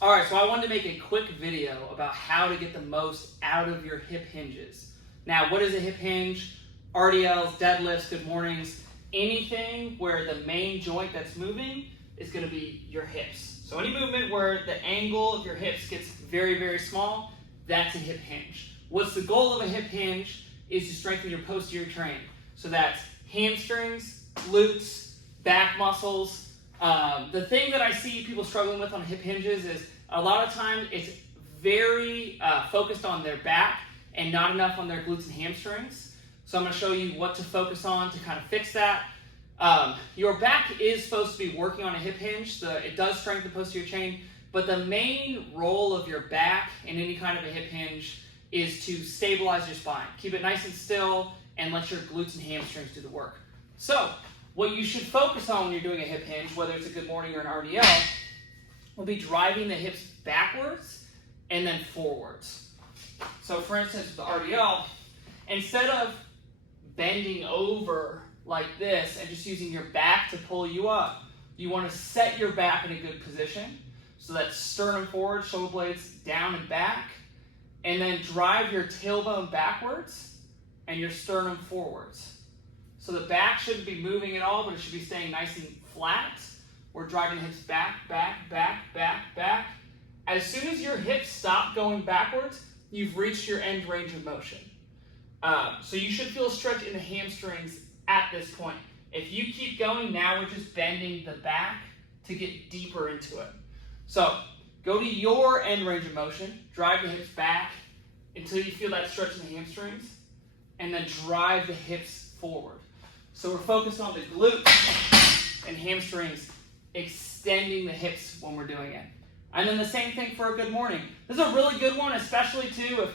All right, so I wanted to make a quick video about how to get the most out of your hip hinges. Now, what is a hip hinge? RDLs, deadlifts, good mornings, anything where the main joint that's moving is going to be your hips. So any movement where the angle of your hips gets very, very small, that's a hip hinge. What's the goal of a hip hinge is to strengthen your posterior chain. So that's hamstrings, glutes, back muscles. The thing that I see people struggling with on hip hinges is a lot of times it's very focused on their back and not enough on their glutes and hamstrings. So I'm going to show you what to focus on to kind of fix that. Your back is supposed to be working on a hip hinge, so it does strengthen the posterior chain, but the main role of your back in any kind of a hip hinge is to stabilize your spine. Keep it nice and still and let your glutes and hamstrings do the work. So what you should focus on when you're doing a hip hinge, whether it's a good morning or an RDL, will be driving the hips backwards and then forwards. So for instance, with the RDL, instead of bending over like this and just using your back to pull you up, you want to set your back in a good position. So that's sternum forward, shoulder blades down and back, and then drive your tailbone backwards and your sternum forwards. So the back shouldn't be moving at all, but it should be staying nice and flat. We're driving the hips back, back, back, back, back. As soon as your hips stop going backwards, you've reached your end range of motion. So you should feel a stretch in the hamstrings at this point. If you keep going, now we're just bending the back to get deeper into it. So go to your end range of motion, drive the hips back until you feel that stretch in the hamstrings, and then drive the hips forward. So we're focused on the glutes and hamstrings, extending the hips when we're doing it. And then the same thing for a good morning. This is a really good one, especially too if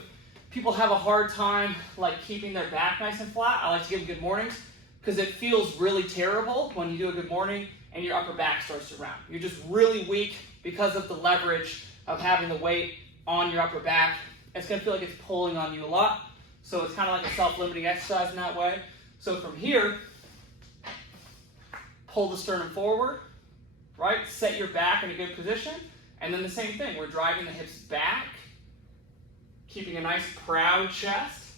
people have a hard time like keeping their back nice and flat. I like to give them good mornings because it feels really terrible when you do a good morning and your upper back starts to round. You're just really weak because of the leverage of having the weight on your upper back. It's going to feel like it's pulling on you a lot. So it's kind of like a self-limiting exercise in that way. So from here, pull the sternum forward, right? Set your back in a good position. And then the same thing, we're driving the hips back, keeping a nice proud chest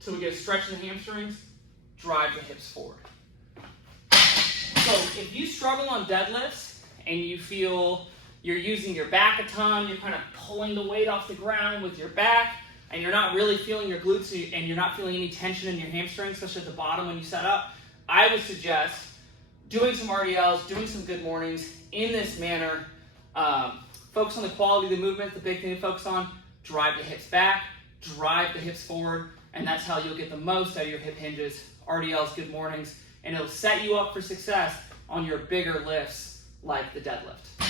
till we get a stretch in the hamstrings, drive the hips forward. So if you struggle on deadlifts and you feel you're using your back a ton, you're kind of pulling the weight off the ground with your back, and you're not really feeling your glutes and you're not feeling any tension in your hamstrings, especially at the bottom when you set up, I would suggest doing some RDLs, doing some good mornings in this manner. Focus on the quality of the movement, the big thing to focus on. Drive the hips back, drive the hips forward, and that's how you'll get the most out of your hip hinges, RDLs, good mornings, and it'll set you up for success on your bigger lifts like the deadlift.